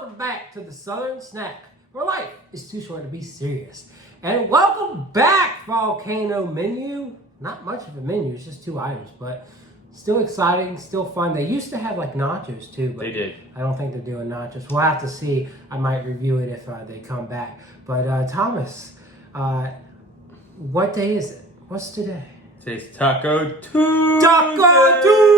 welcome back to the Southern Snack, where life is too short to be serious. And welcome back, Volcano Menu. Not much of a menu, it's just 2 items, but still exciting, still fun. They used to have like nachos too, but they did. I don't think they're doing nachos. We'll have to see. I might review it if they come back. But Thomas, what day is it? What's today? Today's Taco Tuesday. Taco Tuesday!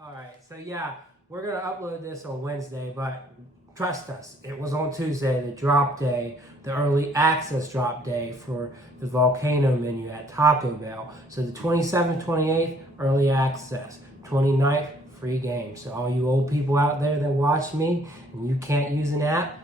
All right, so yeah, we're gonna upload this on Wednesday, but trust us, it was on Tuesday, the drop day, the early access drop day for the Volcano Menu at Taco Bell. So the 27th, 28th, early access. 29th, free game. So all you old people out there that watch me and you can't use an app,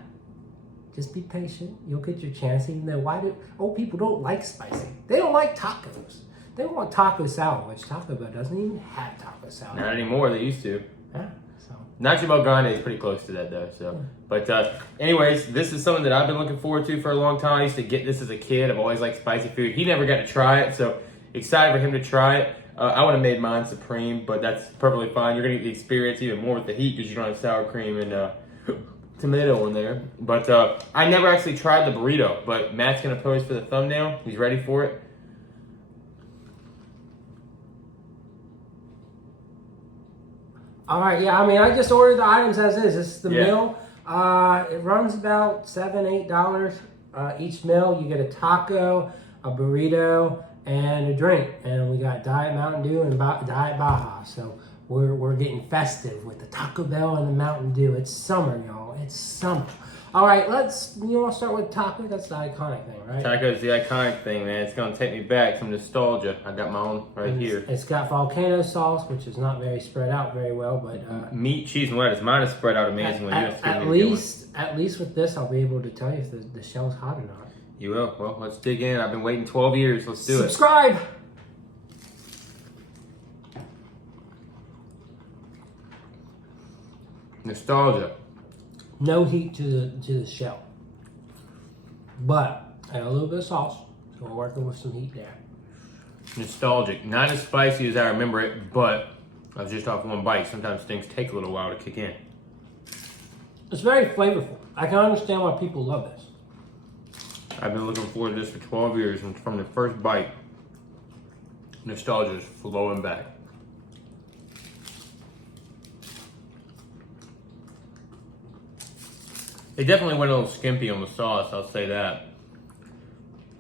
just be patient. You'll get your chance, even though why do old people don't like spicy? They don't like tacos. They want taco salad, which Taco Bell doesn't even have taco salad. Not anymore, they used to. Yeah, so. Nacho Bel Grande is pretty close to that though. So, but anyways, this is something that I've been looking forward to for a long time. I used to get this as a kid. I've always liked spicy food. He never got to try it, so excited for him to try it. I would have made mine supreme, but that's perfectly fine. You're gonna get the experience even more with the heat because you don't have sour cream and tomato in there. But I never actually tried the burrito. But Matt's gonna pose for the thumbnail. He's ready for it. All right, yeah, I mean, I just ordered the items as is. This is the meal. It runs about $7, $8 each meal. You get a taco, a burrito, and a drink. And we got Diet Mountain Dew and Diet Baja. So we're getting festive with the Taco Bell and the Mountain Dew. It's summer, y'all. It's summer. All right, you want to start with taco? That's the iconic thing, right? Taco is the iconic thing, man. It's going to take me back, some nostalgia. I got my own right here. It's got volcano sauce, which is not very spread out very well, but... meat, cheese, and lettuce. Mine is spread out amazingly. At least with this, I'll be able to tell you if the shell's hot or not. You will. Well, let's dig in. I've been waiting 12 years. Let's do Subscribe! Nostalgia. No heat to the shell, but add a little bit of sauce, so we're working with some heat there. Nostalgic. Not as spicy as I remember it, but I was just off one bite. Sometimes things take a little while to kick in. It's very flavorful. I can understand why people love this. I've been looking forward to this for 12 years, and from the first bite, nostalgia is flowing back. They definitely went a little skimpy on the sauce, I'll say that.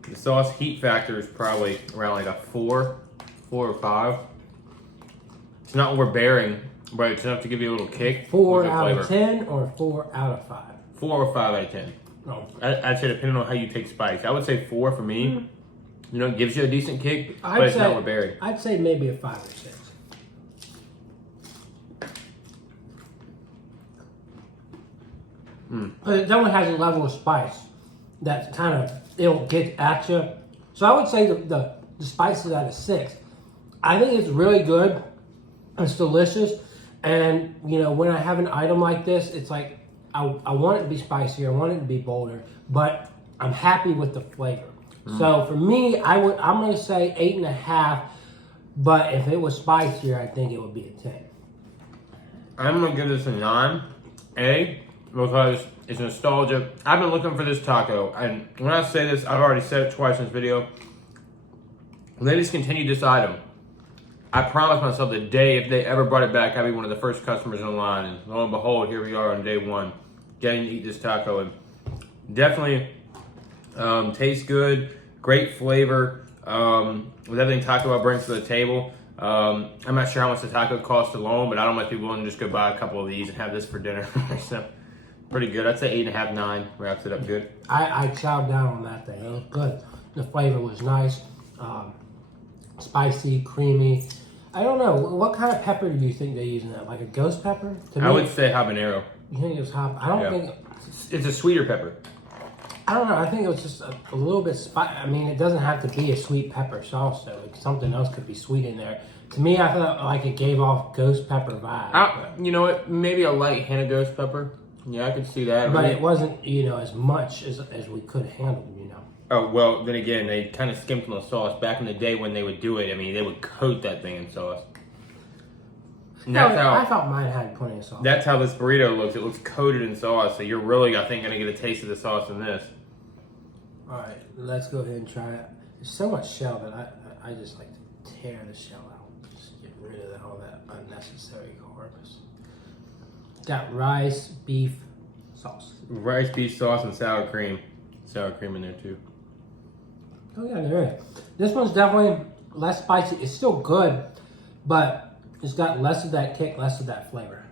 The sauce heat factor is probably around like a 4 or 5. It's not overbearing, but it's enough to give you a little kick. 4 out of 10 or 4 out of 5? 4 or 5 out of 10. No. I'd say depending on how you take spice. I would say 4 for me. Mm-hmm. You know, it gives you a decent kick, but it's not overbearing. I'd say maybe a 5 or 6. But it definitely has a level of spice that kind of, it'll get at you. So I would say the spice is at a 6. I think it's really good. It's delicious. And, you know, when I have an item like this, it's like, I want it to be spicier. I want it to be bolder. But I'm happy with the flavor. So for me, I'm going to say 8.5. But if it was spicier, I think it would be a 10. I'm going to give this a 9. Because it's nostalgia. I've been looking for this taco, and when I say this, I've already said it twice in this video. When they discontinued this item, I promised myself the day if they ever brought it back, I'd be one of the first customers in line. And lo and behold, here we are on day 1, getting to eat this taco. And definitely tastes good, great flavor. With everything Taco Bell brings to the table. I'm not sure how much the taco costs alone, but I don't know if people want to just go buy a couple of these and have this for dinner. So, pretty good. I'd say 8.5, 9 wraps it up good. I chowed down on that thing. It was good. The flavor was nice, spicy, creamy. I don't know. What kind of pepper do you think they're using that? Like a ghost pepper? To me, I would say habanero. You think it was habanero? I don't think... It's a sweeter pepper. I don't know. I think it was just a little bit spicy. I mean, it doesn't have to be a sweet pepper sauce, though. Something else could be sweet in there. To me, I felt like it gave off ghost pepper vibe. You know what? Maybe a light hint of ghost pepper. Yeah, I could see that. But it wasn't, you know, as much as we could handle, you know. Oh, well, then again, they kind of skimped on the sauce. Back in the day when they would do it, I mean, they would coat that thing in sauce. And that's how I thought mine had plenty of sauce. That's how this burrito looks. It looks coated in sauce, so you're really, I think, going to get a taste of the sauce in this. All right, let's go ahead and try it. There's so much shell that I just like to tear the shell out. Just get rid of all that unnecessary carbs. Got rice, beef, sauce. Rice, beef sauce, and sour cream. Sour cream in there too. Oh yeah, there is. This one's definitely less spicy. It's still good, but it's got less of that kick, less of that flavor.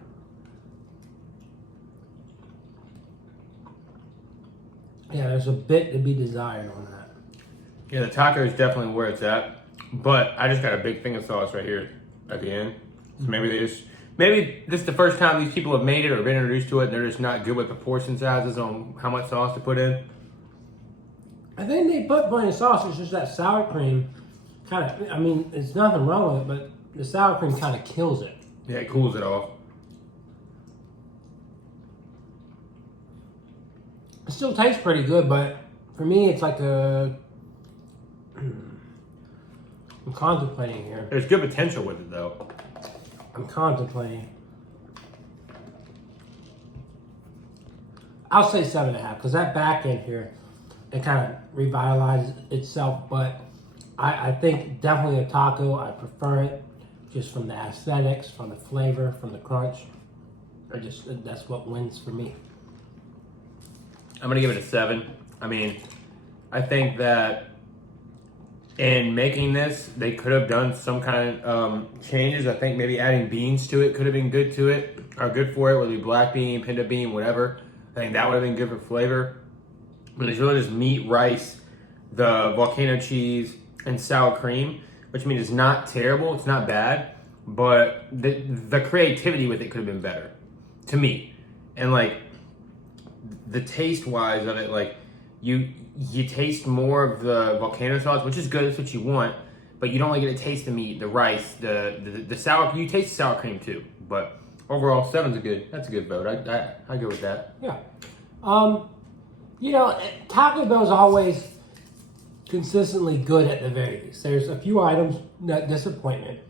Yeah, there's a bit to be desired on that. Yeah, the taco is definitely where it's at, but I just got a big thing of sauce right here at the end. So maybe this is the first time these people have made it or been introduced to it, and they're just not good with the portion sizes on how much sauce to put in. I think they put plenty of sauce. It's just that sour cream kind of, I mean, there's nothing wrong with it, but the sour cream kind of kills it. Yeah, it cools it off. It still tastes pretty good, but for me, it's like a... I'm contemplating here. There's good potential with it, though. I'm contemplating. I'll say 7.5, because that back end here, it kind of revitalizes itself, but I think definitely a taco. I prefer it just from the aesthetics, from the flavor, from the crunch. That's what wins for me. I'm going to give it a 7. I mean, I think that in making this, they could have done some kind of changes. I think maybe adding beans to it could have been good to it, or good for it, whether it be black bean, pinto bean, whatever. I think that would have been good for flavor. But it's really just meat, rice, the volcano cheese, and sour cream, which means it's not terrible, it's not bad, but the creativity with it could have been better, to me. And like, the taste-wise of it, like, you taste more of the volcano sauce, which is good, that's what you want, but you don't really get a taste of meat, the rice, the sour, you taste the sour cream too. But overall, 7's that's a good vote. I go with that. Yeah. You know, Taco Bell's always consistently good at the very least. There's a few items that disappoint me,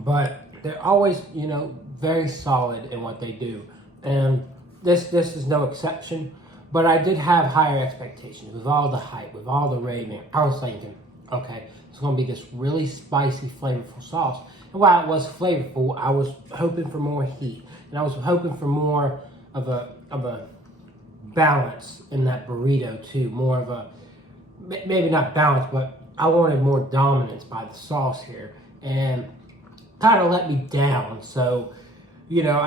but they're always, you know, very solid in what they do. And this is no exception. But I did have higher expectations with all the hype, with all the raving. I was thinking, okay, it's going to be this really spicy, flavorful sauce. And while it was flavorful, I was hoping for more heat, and I was hoping for more of a balance in that burrito too. More of a, maybe not balance, but I wanted more dominance by the sauce here, and kind of let me down. So, you know,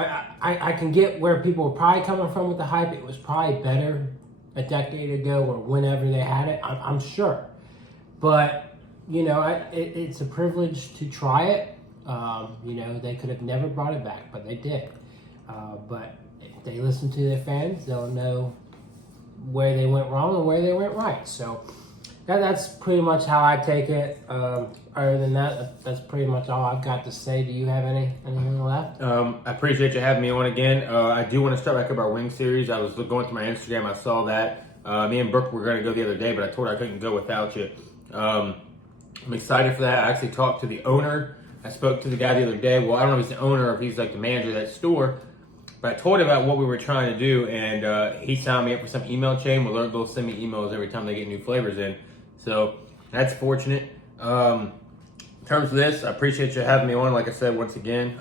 I can get where people were probably coming from with the hype. It was probably better a decade ago or whenever they had it, I'm sure. But, you know, it's a privilege to try it. You know, they could have never brought it back, but they did. But if they listen to their fans, they'll know where they went wrong and where they went right. So that's pretty much how I take it. Other than that, that's pretty much all I've got to say. Do you have anything left? I appreciate you having me on again. I do want to start back up our wing series. I was going through my Instagram. I saw that. Me and Brooke were going to go the other day, but I told her I couldn't go without you. I'm excited for that. I actually talked to the owner. I spoke to the guy the other day. Well, I don't know if he's the owner or if he's like the manager of that store. But I told him about what we were trying to do, and he signed me up for some email chain. Well, they'll send me emails every time they get new flavors in. So that's fortunate. In terms of this, I appreciate you having me on. Like I said, once again,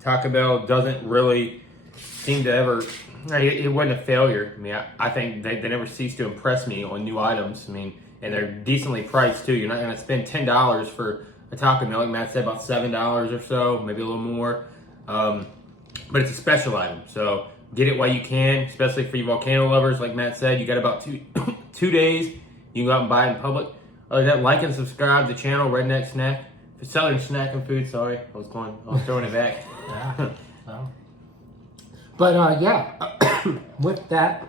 Taco Bell doesn't really seem to ever, it wasn't a failure. I mean, I think they never cease to impress me on new items. I mean, and they're decently priced too. You're not going to spend $10 for a Taco Bell. Like Matt said, about $7 or so, maybe a little more. But it's a special item, so get it while you can, especially for you volcano lovers. Like Matt said, you got about two days. You can go out and buy it in public. Other than that, like and subscribe to the channel, Redneck Snack. For Southern snacking food, sorry. I was throwing it back. Yeah. Well. But yeah, with that,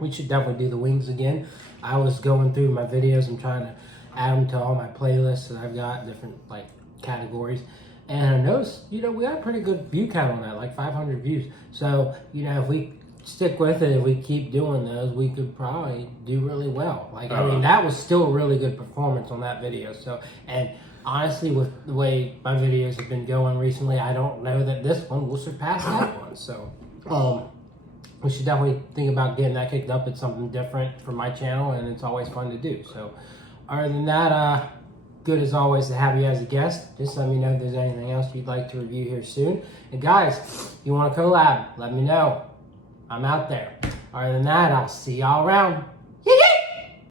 we should definitely do the wings again. I was going through my videos and trying to add them to all my playlists that I've got, different like categories. And I noticed, you know, we got a pretty good view count on that, like 500 views. So, you know, if we stick with it, if we keep doing those, we could probably do really well. Like, I mean, that was still a really good performance on that video. So, and honestly, with the way my videos have been going recently, I don't know that this one will surpass that one. So, we should definitely think about getting that kicked up. It's something different for my channel, and it's always fun to do. So, other than that, good as always to have you as a guest. Just let me know if there's anything else you'd like to review here soon. And guys, if you want to collab, let me know. I'm out there. Other than that, I'll see y'all around.